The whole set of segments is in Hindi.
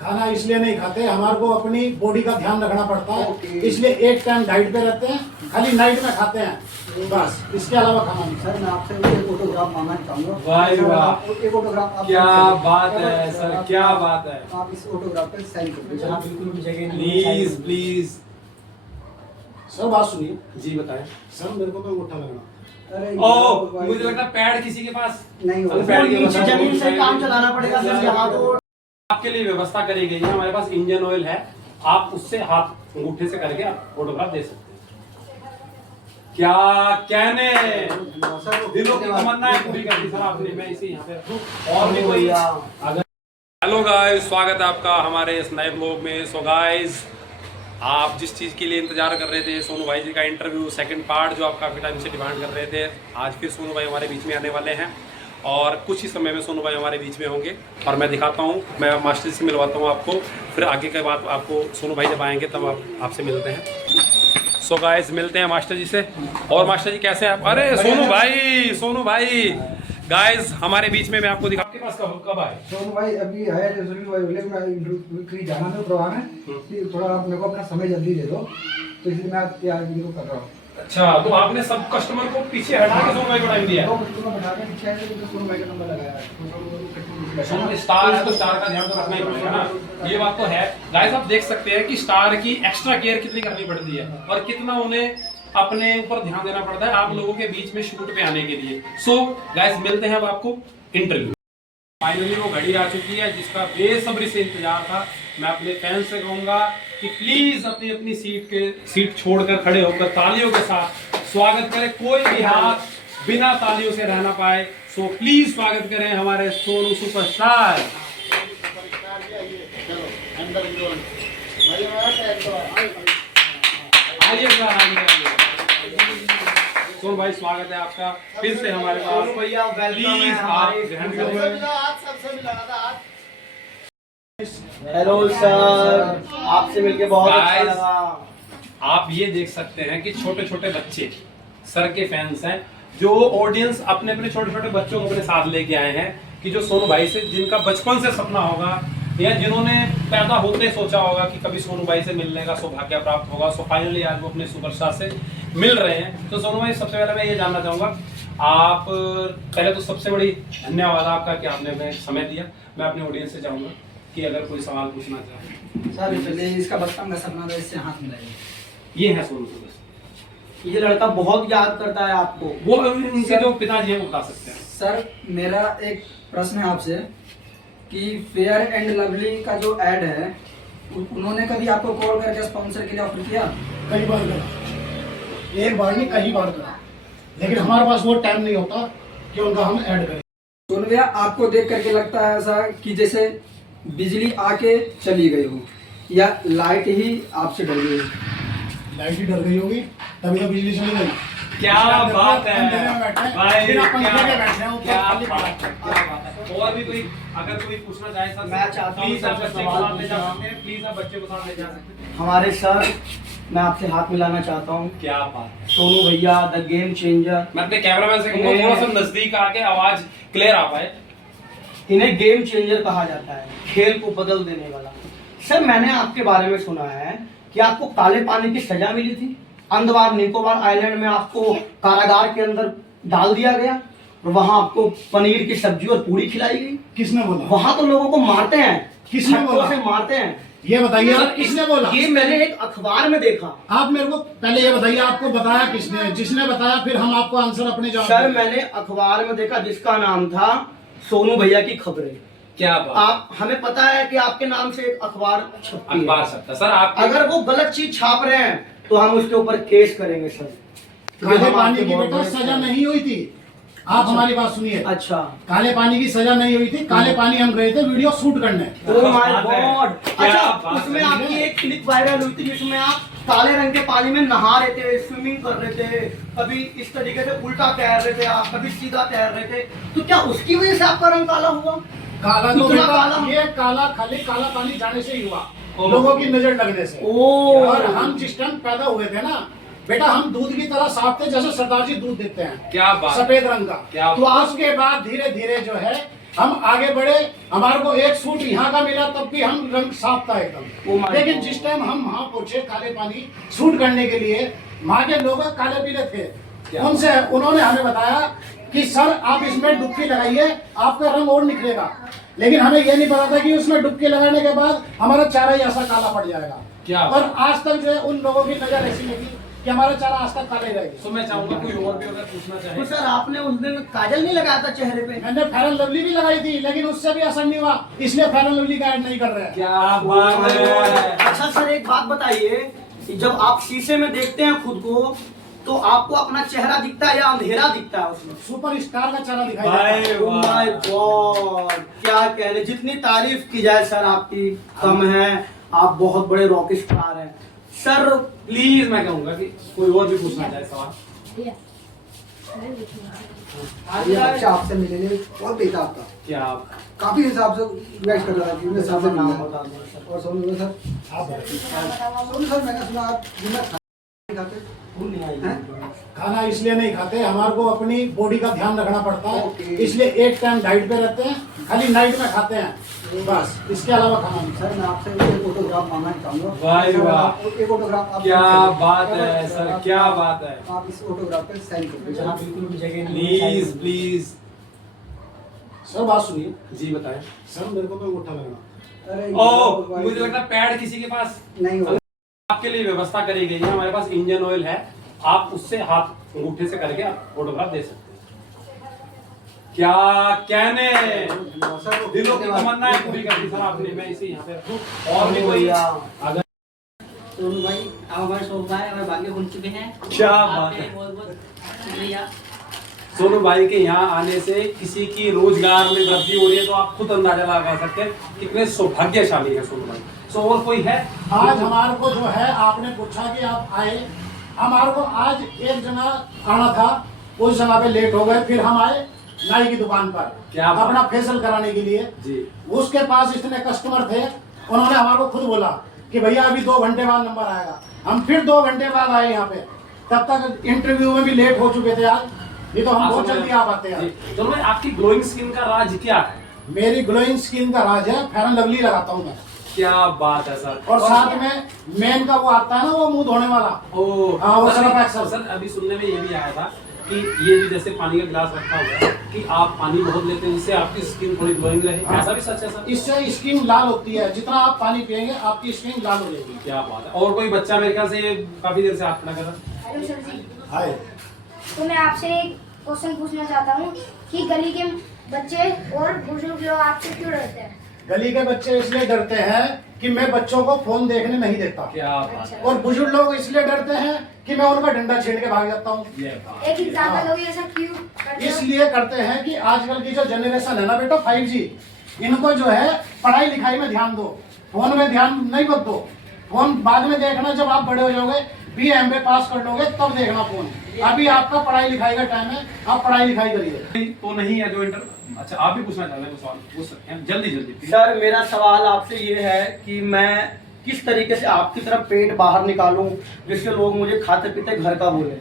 खाना इसलिए नहीं खाते, हमारे को अपनी बॉडी का ध्यान रखना पड़ता है, इसलिए एक टाइम डाइट पे रहते हैं, खाली नाइट में खाते हैं बस, इसके अलावा खाना नहीं। सर मैं आपसे एक फोटोग्राफ मांगना चाहूँगा। वाह वाह, एक फोटोग्राफ क्या बात है सर, क्या बात है। आप इस फोटोग्राफ पे साइन कर दीजिए। जहाँ बिल्कुल भी जगह नहीं, प्लीज प्लीज। सर बात सुनिए। जी बताएं। सर मेरे को तो अंगूठा लगना। ओह, मुझे लगता है पैड किसी के पास नहीं होगा। होगा। पैड की नीचे व्यवस्था जमीन से काम चलाना पड़ेगा सर, यहाँ तो आपके लिए व्यवस्था करी गई है। हमारे पास इंजन ऑयल है, आप उससे हाथ अंगूठे से करके आप फोटोग्राफ दे सकते हैं। क्या कहने, दिलों की तमन्नाएं पूरी कर दी सर आपने। मैं इसी यहाँ पे और भी कोई अगर। हेलो गाइस, स्वागत है आपका हमारे इस नए ब्लॉग में। सो गाइस, आप जिस चीज़ के लिए इंतजार कर रहे थे, सोनू भाई जी का इंटरव्यू सेकंड पार्ट, जो आप काफ़ी टाइम से डिमांड कर रहे थे, आज फिर सोनू भाई हमारे बीच में आने वाले हैं और कुछ ही समय में सोनू भाई हमारे बीच में होंगे। और मैं दिखाता हूँ, मैं मास्टर जी से मिलवाता हूँ आपको, फिर आगे के बाद आपको सोनू भाई जब आएंगे तब आपसे मिलते हैं। सो गाइस, मिलते हैं मास्टर जी से। और मास्टर जी कैसे हैं आप? अरे सोनू भाई गाइस हमारे बीच में। मैं आपको दिखा, आपके पास कब आए? सोनू भाई अभी है, मैं जाना था प्रोग्राम है कि थोड़ा आप मेरे को अपना समय जल्दी दे दो, तो इसलिए मैं तैयार कर रहा हूँ। अच्छा, तो आपने सब कस्टमर को पीछे हटा के सोनू भाई को टाइम दिया? सोनू भाई का नंबर लगाया। सोनू स्टार है तो स्टार का ध्यान तो रखना ही पड़ेगा ना, ये बात तो है। गाइस आप देख सकते हैं कि स्टार की एक्स्ट्रा केयर कितनी करनी पड़ती है और कितना उन्हें अपने ऊपर ध्यान देना पड़ता है आप लोगों के बीच में शूट पे आने के लिए। सो गाइस, मिलते हैं अब आपको इंटरव्यू। फाइनली वो घड़ी आ चुकी है जिसका बेसब्री से इंतजार था। मैं अपने फैंस से कहूंगा कि प्लीज अपनी अपनी सीट छोड़कर खड़े होकर तालियों के साथ स्वागत करें। कोई भी हाथ बिना तालियों से रहना पाए। सो प्लीज स्वागत करें हमारे सोनू सुपरस्टार। आइए सोनू भाई, स्वागत है आपका फिर से हमारे पास। प्लीज हेलो सर, आपसे मिलके बहुत अच्छा लगा। आप ये देख सकते हैं कि छोटे छोटे बच्चे सर के फैंस हैं, जो ऑडियंस अपने अपने छोटे छोटे बच्चों को अपने साथ लेके आए हैं, कि जो सोनू भाई से, जिनका बचपन से सपना होगा या जिन्होंने पैदा होते सोचा होगा कि कभी सोनू भाई से मिलने का सौभाग्य प्राप्त होगा। सो फाइनली आज वो अपने सुपरस्टार से मिल रहे हैं। तो सोनू भाई, सबसे पहले मैं ये जानना चाहूंगा, आप पहले तो सबसे बड़ी धन्यवाद आपका कि आपने हमें समय दिया। मैं अपने ऑडियंस से चाहूंगा कि अगर कोई सवाल पूछना चाहे। सर पहले इसका बचपन का सपना था, इससे हाथ मिलाइए। ये है सोनू सुपरस्टार। ये लड़का बहुत याद करता है आपको। वो इनके जो पिताजी हैं वो बता सकते हैं। सर मेरा एक प्रश्न है आपसे कि फेयर एंड लवली का जो ऐड है, उन्होंने कभी आपको कॉल करके स्पॉन्सर के लिए ऑफर किया? कई बार करा, एक बार नहीं कई बार करा, लेकिन हमारे पास वो टाइम नहीं होता कि उनका हम ऐड करें। सोनू भैया, आपको देख करके लगता है ऐसा कि जैसे बिजली आके चली गई हो या लाइट ही आपसे डर गई हो? लाइट ही डर गई होगी, तभी तो बिजली चली गई। क्या बात है भाई, बिना पंखे के क्या बैठे हैं ऊपर, क्या खाली बात बात है, क्या बात है। और भी कोई अगर कोई पूछना चाहे सर, मैं चाहता हूं प्लीज आप सबसे बच्चे को सवाल साथ ले जा पूछना। सकते हैं। प्लीज आप बच्चे को साथ ले जा सकते हैं। हमारे सर, मैं आपसे हाथ मिलाना चाहता हूँ। क्या बात है। सोनू भैया द गेम चेंजर। मैं अपने कैमरामैन से कहूंगा थोड़ा सा नजदीक आके आवाज क्लियर आ पाए। इन्हें गेम चेंजर कहा जाता है, खेल को बदल देने वाला। सर मैंने आपके बारे में सुना है कि आपको काले पानी की सजा मिली थी, अंदमान निकोबार आइलैंड में आपको कारागार के अंदर डाल दिया गया और वहां आपको पनीर की सब्जी और पूरी खिलाई गई। किसने बोला? वहां तो लोगों को मारते हैं, किसने बोला? से मारते हैं। ये बताइए आप, किसने बोला? ये मैंने एक अखबार में देखा। आप मेरे को पहले ये बताइए, आपको बताया किसने? जिसने बताया फिर हम आपको आंसर अपने जवाब सर देंगे। मैंने अखबार में देखा जिसका नाम था सोनू भैया की खबरें। क्या बात। आप, हमें पता है कि आपके नाम से एक अखबार छपती है। अखबार सकता सर, आप अगर वो गलत चीज छाप रहे हैं तो हम उसके ऊपर केस करेंगे सर। काले पानी की बेटा सजा नहीं हुई थी। आप हमारी बात सुनिए। अच्छा, काले पानी की सजा नहीं हुई थी। काले पानी हम गए थे वीडियो शूट करने। ओह माय बात है। गॉड। क्या अच्छा, बात उसमें है। आपकी एक क्लिप वायरल हुई थी जिसमें आप काले रंग के पानी में नहा रहे थे, स्विमिंग कर रहे थे, कभी इस तरीके से उल्टा तैर रहे थे आप, कभी सीधा तैर रहे थे। तो क्या उसकी वजह से आपका रंग काला हुआ? काला तो इतना बेटा, काला? ये काला खाली काला पानी जाने से ही हुआ, ओह। लोगों की नजर लगने से। ओह। और हम जिस टाइम पैदा हुए थे ना बेटा, हम दूध की तरह साफ थे, जैसे सरदार जी दूध देते हैं, क्या बात। सफेद रंग का। क्या तो उसके बाद धीरे धीरे जो है हम आगे बढ़े, हमारे को एक सूट यहाँ का मिला तब भी हम रंग साफ था Oh एकदम। my लेकिन God. जिस टाइम हम वहाँ पहुंचे काले पानी सूट करने के लिए, वहाँ के लोग काले पीले थे, क्या? उनसे उन्होंने हमें बताया कि सर आप इसमें डुबकी लगाइए, आपका रंग और निखरेगा। लेकिन हमें ये नहीं पता था कि उसमें डुबकी लगाने के बाद हमारा चारा ही ऐसा काला पड़ जाएगा। क्या? और आज तक जो है उन लोगों की नजर ऐसी लगी कि हमारा चारा आज तक काला ही रहेगा। तो मैं चाहूंगा कोई और भी अगर पूछना तो चाहे। सर आपने उस दिन काजल नहीं लगाया था चेहरे पे? मैंने फेयर एंड लवली भी लगाई थी, लेकिन उससे भी असर नहीं हुआ, इसलिए फेयर एंड लवली का ऐड नहीं कर रहे हैं। क्या बात है। अच्छा सर एक बात बताइए कि जब आप शीशे में देखते हैं खुद को तो आपको अपना चेहरा दिखता है या अंधेरा दिखता है उसमें? सुपर स्टार का चारा दिखाई भाई देता है। Oh my God, क्या कहने, जितनी तारीफ की जाए सर आपकी कम है। आप बहुत बड़े रॉक स्टार हैं सर। प्लीज मैं कहूंगा कि कोई और भी पूछना चाहे सवाल। ये बच्चा आपसे मिलने में बहुत बेताब था, क्या काफी हिसाब से रिएक्ट कर रहा था कि मेरे हिसाब से नाम मिलना बता दो सर। और सोनू सर, आप बताइए। सोनू सर मैंने सुना आप दिन में खाना नहीं खाते। भूल नहीं आई। हैं? खाना इसलिए नहीं खाते, हमारे को अपनी बॉडी का ध्यान रखना पड़ता ओके। है, इसलिए एक टाइम डाइट पे रहते हैं, खाली नाइट में खाते हैं बस, इसके अलावा खाना नहीं। सर मैं आपसे एक फोटोग्राफ मांगना चाहूंगा। भाई सर, वाह। आप एक फोटोग्राफ आप क्या करें। बात है सर, क्या बात है। आप इस फोटोग्राफ पे साइन कर दीजिए। जहाँ बिल्कुल भी जगह नहीं है। Please please. सर बात सुनिए, जी बताएं। सर मेरे को तो अंगूठा लगना। अरे ओ भाई, मुझे लगता है पैड किसी के पास नहीं होगा। आपके लिए व्यवस्था करी गई है। हमारे पास इंजन ऑयल है, आप उससे हाथ अंगूठे से करके आप फोटोग्राफ दे सकते हैं। क्या कहने, सर दिलों की तमन्नाएं पूरी कर दी सर आपने। मैं इसे यहाँ पे रखूं और भी कोई भैया। अगर सोनू भाई आप हमारे शो भाई हमारे भाग्य खुल चुके हैं। क्या बात आपके है। बहुत बहुत शुक्रिया। सोनू भाई के यहाँ आने से किसी की रोजगार में वृद्धि हो रही है, तो आप खुद अंदाजा लगा सकते हैं कितने सौभाग्यशाली है सोनू भाई। सो और कोई है? आज हमारे को जो है, आपने पूछा कि आप आए, हमारे को आज एक जगह आना था, उस जगह पे लेट हो गए, फिर हम आए नाई की दुकान पर क्या बात। अपना फेशियल कराने के लिए। जी उसके पास इतने कस्टमर थे, उन्होंने हमारे को खुद बोला कि भैया अभी 2 घंटे बाद नंबर आएगा। हम फिर 2 घंटे बाद आए यहाँ पे, तब तक इंटरव्यू में भी लेट हो चुके थे आज, नहीं तो हम बहुत जल्दी आ पाते हैं। जी। चलो भाई, आपकी ग्लोइंग स्किन का राज क्या है? मेरी ग्लोइंग स्किन का राज है, फेयर एंड लवली लगाता हूँ मैं, क्या बात है सर। और साथ में मेन का वो आता है ना, वो मुंह धोने वाला। ओ हाँ, वो सर, सर्फ एक्सेल। सर अभी सुनने में ये भी आया था कि ये भी जैसे पानी का गिलास रखा हुआ है कि आप पानी बहुत लेते हैं, जिससे आपकी स्किन थोड़ी ग्लोइंग रहे। हाँ। ऐसा भी सच है सर? इससे स्किन लाल होती है, जितना आप पानी पिएंगे आपकी स्किन लाल हो जाएगी। क्या बात है। और कोई बच्चा मेरे ख्याल से ये काफी देर से हाथ खड़ा कर रहा है। हेलो सर जी, हाय, तो मैं आपसे एक क्वेश्चन पूछना चाहता हूँ कि गली के बच्चे और बुजुर्ग लोग आपसे क्यों डरते हैं? गली के बच्चे इसलिए डरते हैं कि मैं बच्चों को फोन देखने नहीं देता, क्या बात है। और बुजुर्ग लोग इसलिए डरते हैं कि मैं उनका डंडा छीन के भाग जाता हूँ। ये बात। एक एग्जाम्पल होगी, ऐसा क्यों करते हो? इसलिए करते हैं कि आजकल की जो जनरेशन है ना बेटा, 5G, इनको जो है पढ़ाई लिखाई में ध्यान दो, फोन में ध्यान नहीं मत दो। फोन बाद में देखना, जब आप बड़े हो जाओगे, BA MA पास कर लोगे तब देखना फोन। अभी आपका पढ़ाई लिखाई का टाइम है, आप पढ़ाई लिखाई करिए। तो नहीं है जो इंटर। अच्छा आप भी पूछना चाह रहे हैं, तो सवाल पूछ सकते हैं जल्दी जल्दी। सर मेरा सवाल आपसे ये है कि मैं किस तरीके से आपकी तरफ पेट बाहर निकालूं जिससे लोग मुझे खाते पीते घर का बोले।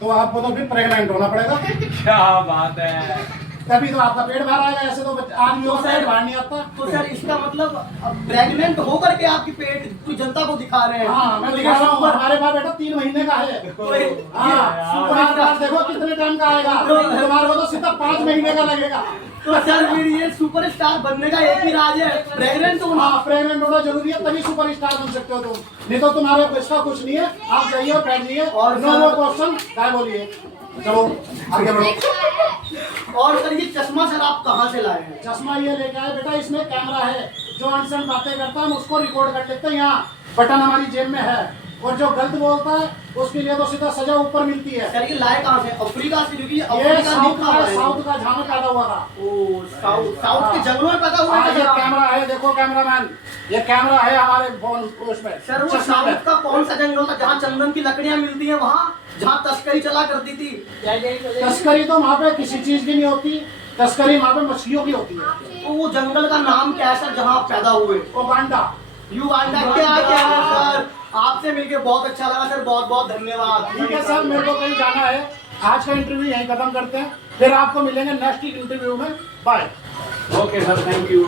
तो आपको तो फिर प्रेग्नेंट होना पड़ेगा, क्या बात है। तभी तो आपका पेट बाहर आएगा। ऐसे तो आदमियों का पेट बाहर नहीं आता। तो सर इसका मतलब प्रेग्नेंट होकर के आपकी पेट की जनता को दिखा रहे हैं। हाँ, मैं दिखा रहा हूँ, हमारे पास बेटा 3 महीने का है। हाँ, तुम्हारे पास देखो कितने टाइम का आएगा, तुम्हारे को तो सीधा 5 महीने का लगेगा। तो सर फिर ये सुपरस्टार बनने का एक ही राज है, प्रेग्नेंट होना। हाँ, प्रेग्नेंट होना जरूरी है, तभी सुपरस्टार बन सकते हो तुम, नहीं तो तुम्हारे इसका कुछ नहीं है। आप जाइए और बैठ जाइए, और नो मोर क्वेश्चन, क्या बोलिए, चलो आगे बढ़ो। और सर ये चश्मा सर आप कहाँ से लाए हैं? चश्मा ये लेके आए बेटा, इसमें कैमरा है, जो अनसन बातें करता है हम उसको रिकॉर्ड कर लेते हैं। यहाँ बटन हमारी जेब में है, और जो गलत बोलता है उसके लिए तो सीधा सजा ऊपर मिलती है। सर ये लाए कहाँ से? अफ्रीका से, क्योंकि ये अफ्रीका साउथ का जहाँ में पैदा हुआ था। ओ साउथ के जंगलों में पैदा हुआ हाँ, है ये सर। कैमरा है, देखो कैमरामैन, ये कैमरा है हमारे फोन उसमें। सर वो चश्मा में। साउथ का कौन सा जंगल था जहाँ चंदन की लकड़ियाँ मिलती हैं, वहाँ जहाँ तस्करी चला करती थी? तस्करी तो वहाँ पे किसी चीज की नहीं होती, तस्करी वहाँ पे मछलियों की होती है। तो वो जंगल का नाम क्या है सर जहाँ आप पैदा हुए? ओगांडा। युगांडा। क्या क्या है सर, आपसे मिलके बहुत अच्छा लगा सर, बहुत बहुत धन्यवाद। ठीक है सर, मेरे को कहीं जाना है, आज का इंटरव्यू यहीं खत्म करते हैं, फिर आपको मिलेंगे नेक्स्ट इंटरव्यू में। Bye. Okay sir, thank you.